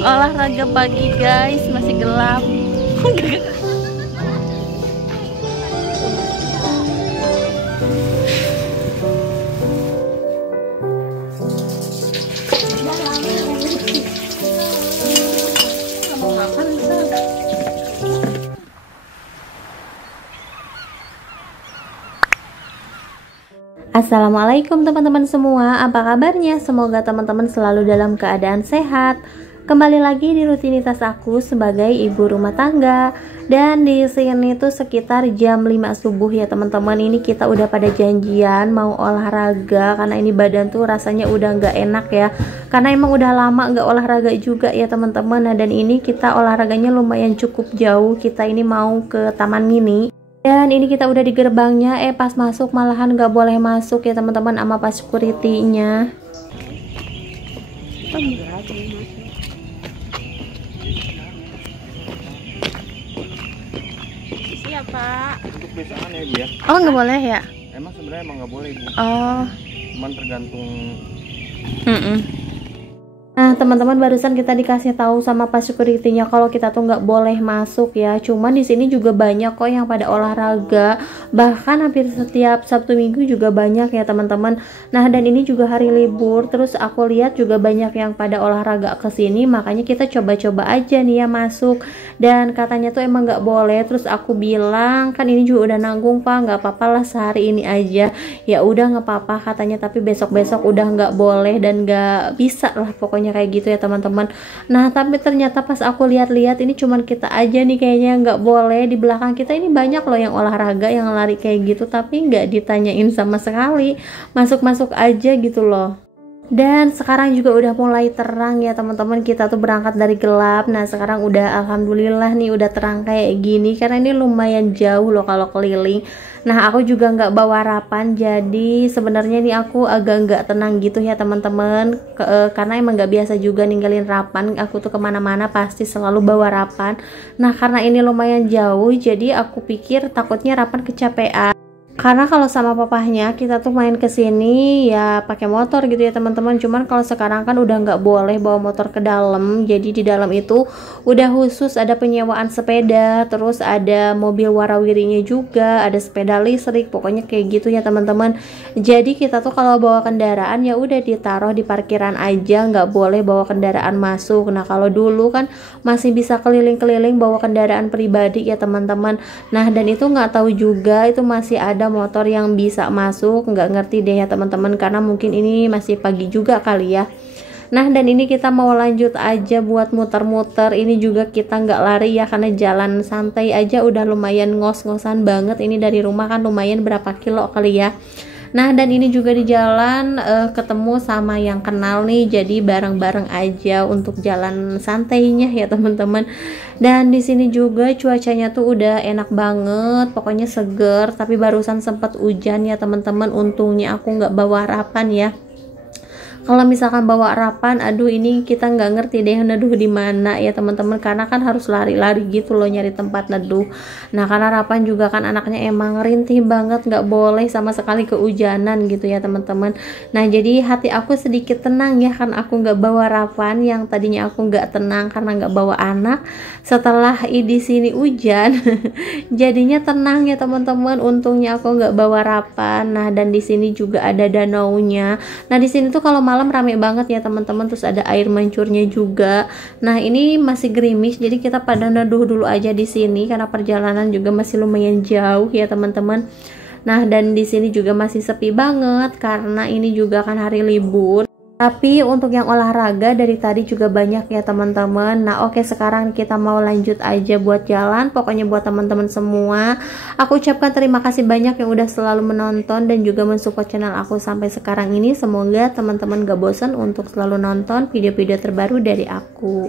Olahraga pagi guys, masih gelap. Assalamualaikum teman-teman semua, apa kabarnya? Semoga teman-teman selalu dalam keadaan sehat. Kembali lagi di rutinitas aku sebagai ibu rumah tangga. Dan di sini tuh sekitar jam 5 subuh ya teman-teman. Ini kita udah pada janjian mau olahraga karena ini badan tuh rasanya udah nggak enak ya. Karena emang udah lama nggak olahraga juga ya teman-teman. Nah, dan ini kita olahraganya lumayan cukup jauh. Kita ini mau ke Taman Mini. Dan ini kita udah di gerbangnya, pas masuk malahan nggak boleh masuk ya teman-teman sama pas security-nya. Siapa? Untuk besaan ya Bu ya? Oh nggak boleh ya? Emang sebenarnya emang nggak boleh Bu. Oh. Cuman tergantung. Nah teman-teman, barusan kita dikasih tahu sama pas security-nya kalau kita tuh nggak boleh masuk ya. Cuman di sini juga banyak kok yang pada olahraga. Bahkan hampir setiap Sabtu Minggu juga banyak ya teman-teman. Nah dan ini juga hari libur. Terus aku lihat juga banyak yang pada olahraga ke sini. Makanya kita coba-coba aja nih ya masuk. Dan katanya tuh emang nggak boleh. Terus aku bilang kan ini juga udah nanggung pak, nggak apa-apa lah sehari ini aja. Ya udah nggak apa-apa katanya. Tapi besok-besok udah nggak boleh dan nggak bisa lah pokoknya kayak gitu ya teman-teman. Nah tapi ternyata pas aku lihat-lihat ini cuman kita aja nih kayaknya nggak boleh. Di belakang kita ini banyak loh yang olahraga yang lari kayak gitu tapi nggak ditanyain sama sekali, masuk-masuk aja gitu loh. Dan sekarang juga udah mulai terang ya teman-teman. Kita tuh berangkat dari gelap. Nah sekarang udah alhamdulillah nih udah terang kayak gini. Karena ini lumayan jauh loh kalau keliling. Nah aku juga nggak bawa rapan. Jadi sebenarnya nih aku agak nggak tenang gitu ya teman-teman. Karena emang nggak biasa juga ninggalin rapan. Aku tuh kemana-mana pasti selalu bawa rapan. Nah karena ini lumayan jauh. Jadi aku pikir takutnya rapan kecapean. Karena kalau sama papahnya kita tuh main ke sini ya pakai motor gitu ya teman-teman. Cuman kalau sekarang kan udah nggak boleh bawa motor ke dalam. Jadi di dalam itu udah khusus ada penyewaan sepeda, terus ada mobil warawirinya juga, ada sepeda listrik, pokoknya kayak gitu ya teman-teman. Jadi kita tuh kalau bawa kendaraan ya udah ditaruh di parkiran aja, nggak boleh bawa kendaraan masuk. Nah kalau dulu kan masih bisa keliling-keliling bawa kendaraan pribadi ya teman-teman. Nah dan itu nggak tahu juga itu masih ada motor yang bisa masuk, nggak ngerti deh ya teman-teman karena mungkin ini masih pagi juga kali ya. Nah dan ini kita mau lanjut aja buat muter-muter. Ini juga kita nggak lari ya karena jalan santai aja udah lumayan ngos-ngosan banget. Ini dari rumah kan lumayan berapa kilo kali ya. Nah dan ini juga di jalan ketemu sama yang kenal nih, jadi bareng-bareng aja untuk jalan santainya ya teman-teman. Dan di sini juga cuacanya tuh udah enak banget, pokoknya seger. Tapi barusan sempat hujan ya teman-teman. Untungnya aku nggak bawa harapan ya. Kalau misalkan bawa harapan, aduh ini kita nggak ngerti deh neduh di mana ya teman-teman, karena kan harus lari-lari gitu loh nyari tempat neduh. Nah karena harapan juga kan anaknya emang rintih banget, nggak boleh sama sekali kehujanan gitu ya teman-teman. Nah jadi hati aku sedikit tenang ya kan aku nggak bawa harapan. Yang tadinya aku nggak tenang karena nggak bawa anak, setelah di sini hujan jadinya tenang ya teman-teman. Untungnya aku nggak bawa harapan. Nah dan di sini juga ada danaunya. Nah di sini tuh kalau malam rame banget ya teman-teman, terus ada air mancurnya juga. Nah ini masih gerimis jadi kita pada neduh dulu aja di sini karena perjalanan juga masih lumayan jauh ya teman-teman. Nah dan di sini juga masih sepi banget karena ini juga kan hari libur. Tapi untuk yang olahraga dari tadi juga banyak ya teman-teman. Nah oke, sekarang kita mau lanjut aja buat jalan. Pokoknya buat teman-teman semua, aku ucapkan terima kasih banyak yang udah selalu menonton dan juga mensupport channel aku sampai sekarang ini. Semoga teman-teman gak bosan untuk selalu nonton video-video terbaru dari aku.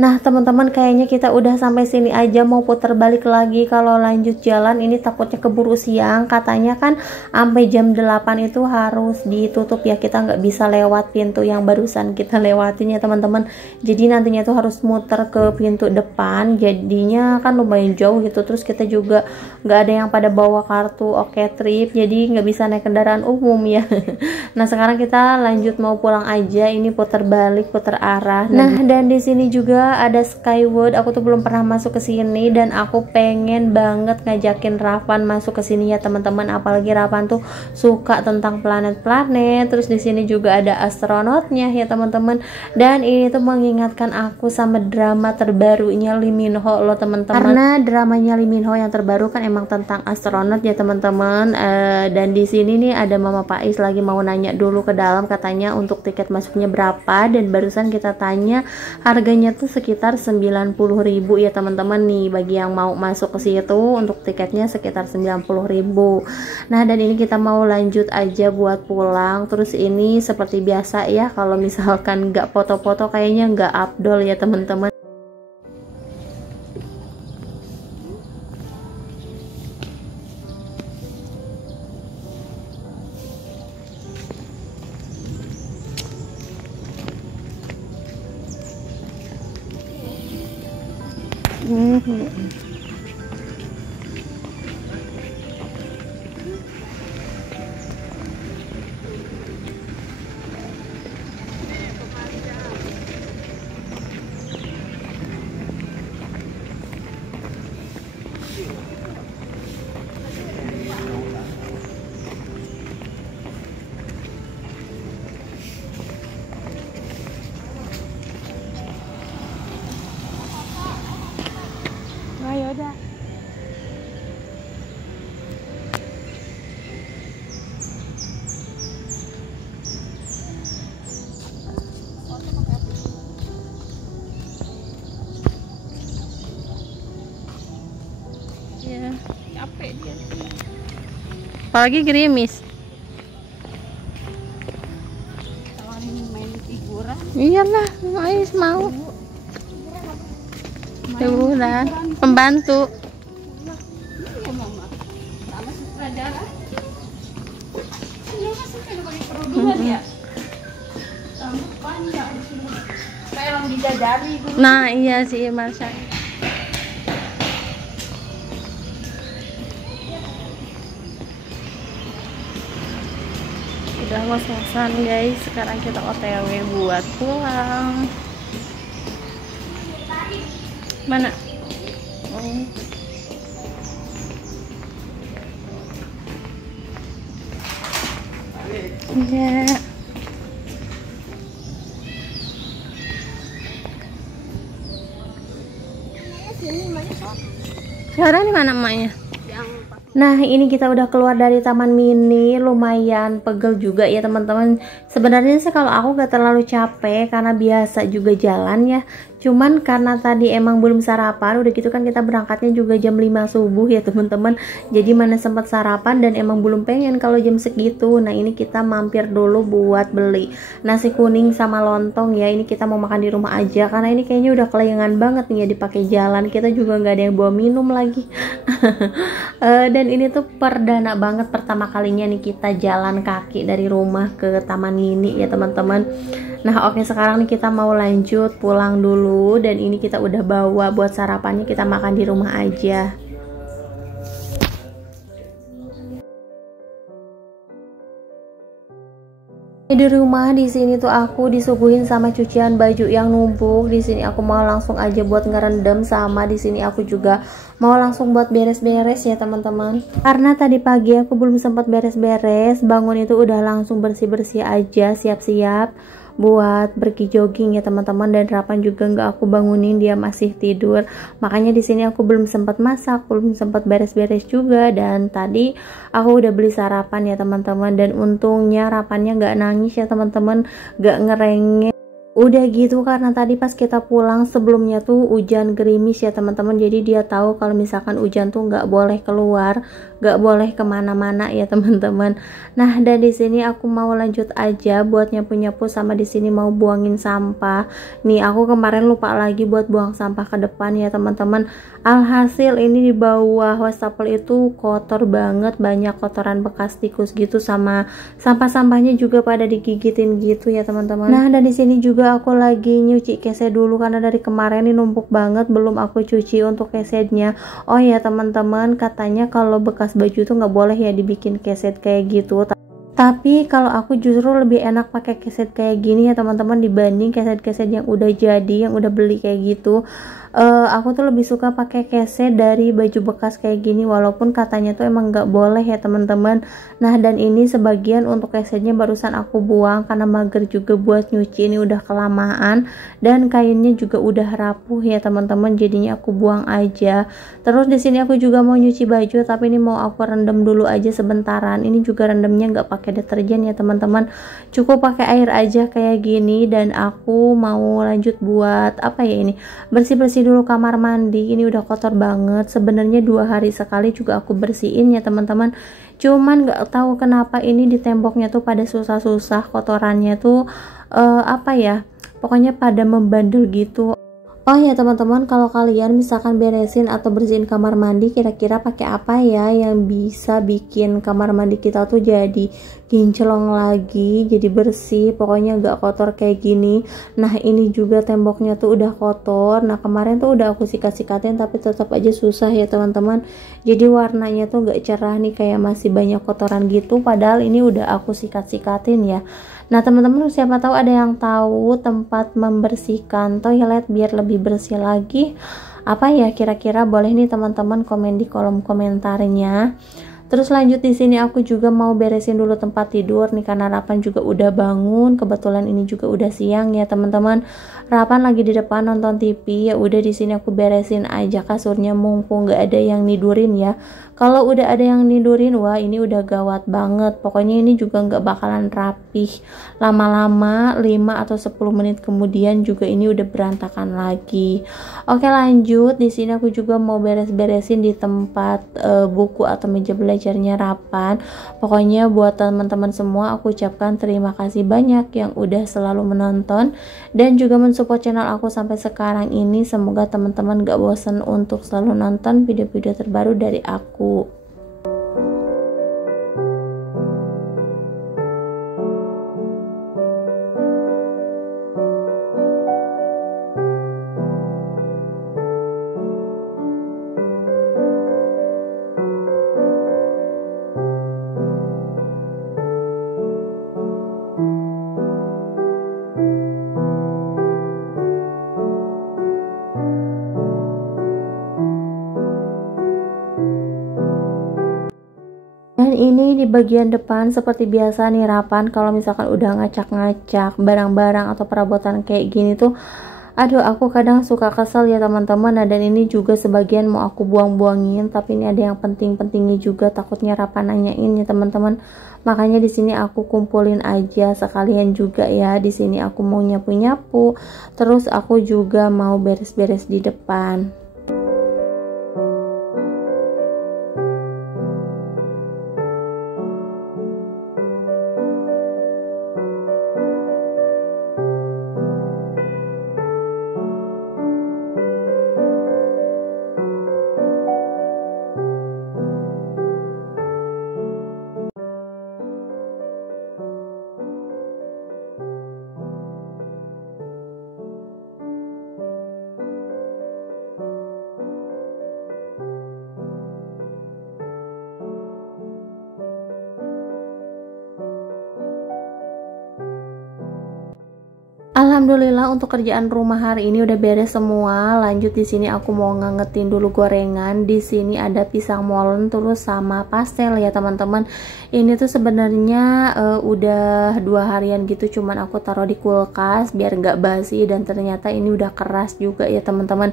Nah teman-teman, kayaknya kita udah sampai sini aja, mau putar balik lagi. Kalau lanjut jalan ini takutnya keburu siang. Katanya kan sampai jam 8 itu harus ditutup ya, kita nggak bisa lewat pintu yang barusan kita lewatin ya teman-teman. Jadi nantinya tuh harus muter ke pintu depan, jadinya kan lumayan jauh gitu. Terus kita juga nggak ada yang pada bawa kartu Oke Trip, jadi nggak bisa naik kendaraan umum ya. Nah sekarang kita lanjut mau pulang aja, ini putar balik, putar arah. Nah dan di sini juga ada Skywood. Aku tuh belum pernah masuk ke sini dan aku pengen banget ngajakin Rafan masuk ke sini ya teman-teman. Apalagi Rafan tuh suka tentang planet-planet. Terus di sini juga ada astronotnya ya teman-teman. Dan ini tuh mengingatkan aku sama drama terbarunya Lee Min Ho loh teman-teman. Karena dramanya Lee Min Ho yang terbaru kan emang tentang astronot ya teman-teman. Dan di sini nih ada Mama Pais lagi mau nanya dulu ke dalam, katanya untuk tiket masuknya berapa, dan barusan kita tanya harganya tuh sekitar 90.000 ya teman-teman nih bagi yang mau masuk ke situ. Untuk tiketnya sekitar 90.000. Nah dan ini kita mau lanjut aja buat pulang. Terus ini seperti biasa ya, kalau misalkan nggak foto-foto kayaknya nggak afdol ya teman-teman. Nah, yaudah. Ya, Capek dia. apalagi gerimis. Tawarin main figuran. Iyalah, Ais mau liburan, pembantu. Iya mama. Sama sutradara. Dia masih kayak pakai kerudungan ya. Rambut panjang. Kayak orang bidadari dulu. Nah iya sih Marsha. Udah ngos-ngosan guys, sekarang kita OTW buat pulang. Mana? Oh. Iya. Sekarang di mana emaknya? Nah ini kita udah keluar dari taman mini, lumayan pegel juga ya teman-teman. Sebenarnya sih kalau aku gak terlalu capek karena biasa juga jalan ya. Cuman karena tadi emang belum sarapan, udah gitu kan kita berangkatnya juga jam 5 subuh ya teman-teman. Jadi mana sempat sarapan dan emang belum pengen kalau jam segitu. Nah ini kita mampir dulu buat beli nasi kuning sama lontong ya. Ini kita mau makan di rumah aja karena ini kayaknya udah kelayangan banget nih ya dipakai jalan. Kita juga nggak ada yang bawa minum lagi. Dan ini tuh perdana banget, pertama kalinya nih kita jalan kaki dari rumah ke taman mini ya teman-teman. Nah oke, sekarang nih kita mau lanjut pulang dulu. Dan ini kita udah bawa buat sarapannya, kita makan di rumah aja. Di rumah di sini tuh aku disuguhin sama cucian baju yang numpuk. Di sini aku mau langsung aja buat ngerendam, sama di sini aku juga mau langsung buat beres-beres ya teman-teman. Karena tadi pagi aku belum sempat beres-beres, bangun itu udah langsung bersih-bersih aja, siap-siap buat pergi jogging ya teman-teman. Dan Rapan juga nggak aku bangunin, dia masih tidur. Makanya di sini aku belum sempat masak, belum sempat beres-beres juga. Dan tadi aku udah beli sarapan ya teman-teman. Dan untungnya Rapannya nggak nangis ya teman-teman, nggak ngerengek. Udah gitu karena tadi pas kita pulang sebelumnya tuh hujan gerimis ya teman-teman. Jadi dia tahu kalau misalkan hujan tuh nggak boleh keluar, nggak boleh kemana-mana ya teman-teman. Nah, dan di sini aku mau lanjut aja buat nyapu-nyapu, sama di sini mau buangin sampah. Nih, aku kemarin lupa lagi buat buang sampah ke depan ya teman-teman. Alhasil ini di bawah wastafel itu kotor banget, banyak kotoran bekas tikus gitu, sama sampah-sampahnya juga pada digigitin gitu ya teman-teman. Nah, dan di sini juga aku lagi nyuci keset dulu karena dari kemarin ini numpuk banget belum aku cuci untuk kesetnya. Oh ya teman-teman, katanya kalau bekas baju tuh nggak boleh ya dibikin keset kayak gitu. Tapi kalau aku justru lebih enak pakai keset kayak gini ya teman-teman, dibanding keset-keset yang udah jadi, yang udah beli kayak gitu. Aku tuh lebih suka pakai keset dari baju bekas kayak gini, walaupun katanya tuh emang nggak boleh ya teman-teman. Nah, dan ini sebagian untuk kesetnya barusan aku buang karena mager juga buat nyuci, ini udah kelamaan dan kainnya juga udah rapuh ya teman-teman, jadinya aku buang aja. Terus di sini aku juga mau nyuci baju, tapi ini mau aku rendam dulu aja sebentaran. Ini juga rendamnya nggak pakai deterjen ya teman-teman, cukup pakai air aja kayak gini. Dan aku mau lanjut buat apa ya, ini bersih-bersih dulu kamar mandi. Ini udah kotor banget, sebenarnya 2 hari sekali juga aku bersihin ya teman-teman, cuman nggak tahu kenapa ini di temboknya tuh pada susah-susah, kotorannya tuh apa ya, pokoknya pada membandel gitu. Oh ya teman-teman, kalau kalian misalkan beresin atau bersihin kamar mandi, kira-kira pakai apa ya yang bisa bikin kamar mandi kita tuh jadi kinclong lagi, jadi bersih, pokoknya gak kotor kayak gini. Nah, ini juga temboknya tuh udah kotor. Nah, kemarin tuh udah aku sikat-sikatin tapi tetap aja susah ya teman-teman, jadi warnanya tuh gak cerah nih, kayak masih banyak kotoran gitu, padahal ini udah aku sikat-sikatin ya. Nah teman-teman, siapa tahu ada yang tahu tempat membersihkan toilet biar lebih bersih lagi, apa ya kira-kira, boleh nih teman-teman komen di kolom komentarnya. Terus lanjut di sini aku juga mau beresin dulu tempat tidur nih, karena Rapan juga udah bangun. Kebetulan ini juga udah siang ya teman-teman. Rapan lagi di depan nonton TV. Ya udah, di sini aku beresin aja kasurnya mumpung nggak ada yang nidurin ya. Kalau udah ada yang nidurin, wah ini udah gawat banget. Pokoknya ini juga nggak bakalan rapih. Lama-lama 5 atau 10 menit kemudian juga ini udah berantakan lagi. Oke, lanjut. Di sini aku juga mau beres-beresin di tempat buku atau meja belajarnya Rapan. Pokoknya buat teman-teman semua aku ucapkan terima kasih banyak yang udah selalu menonton dan juga mensupport channel aku sampai sekarang ini. Semoga teman-teman gak bosan untuk selalu nonton video-video terbaru dari aku. Dan ini di bagian depan seperti biasa nih Rapan, kalau misalkan udah ngacak-ngacak barang-barang atau perabotan kayak gini tuh, aduh aku kadang suka kesel ya teman-teman. Nah, dan ini juga sebagian mau aku buang-buangin, tapi ini ada yang penting-pentingnya juga, takutnya Rapan nanyain ya teman-teman. Makanya di sini aku kumpulin aja sekalian juga ya. Di sini aku mau nyapu-nyapu, terus aku juga mau beres-beres di depan. Alhamdulillah untuk kerjaan rumah hari ini udah beres semua. Lanjut di sini aku mau ngangetin dulu gorengan. Di sini ada pisang molen terus sama pastel ya teman-teman. Ini tuh sebenarnya udah 2 harian gitu, cuman aku taruh di kulkas biar nggak basi, dan ternyata ini udah keras juga ya teman-teman.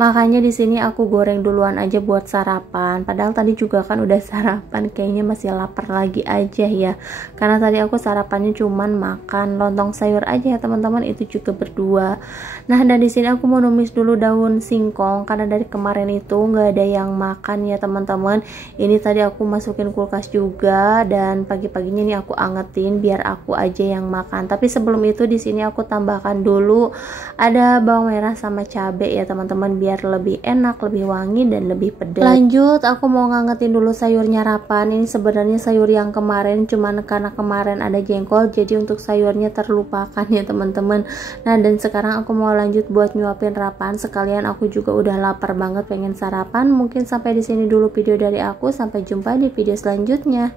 Makanya di sini aku goreng duluan aja buat sarapan. Padahal tadi juga kan udah sarapan, kayaknya masih lapar lagi aja ya. Karena tadi aku sarapannya cuman makan lontong sayur aja ya teman-teman. Itu itu juga berdua. Nah, dan di sini aku mau numis dulu daun singkong karena dari kemarin itu nggak ada yang makan ya teman-teman. Ini tadi aku masukin kulkas juga dan pagi-paginya nih aku angetin biar aku aja yang makan. Tapi sebelum itu di sini aku tambahkan dulu ada bawang merah sama cabai ya teman-teman biar lebih enak, lebih wangi dan lebih pedas. Lanjut aku mau ngangetin dulu sayur nyarapan. Ini sebenarnya sayur yang kemarin cuman karena kemarin ada jengkol jadi untuk sayurnya terlupakan ya teman-teman. Nah, dan sekarang aku mau lanjut buat nyuapin Rapan. Sekalian aku juga udah lapar banget pengen sarapan. Mungkin sampai di sini dulu video dari aku. Sampai jumpa di video selanjutnya.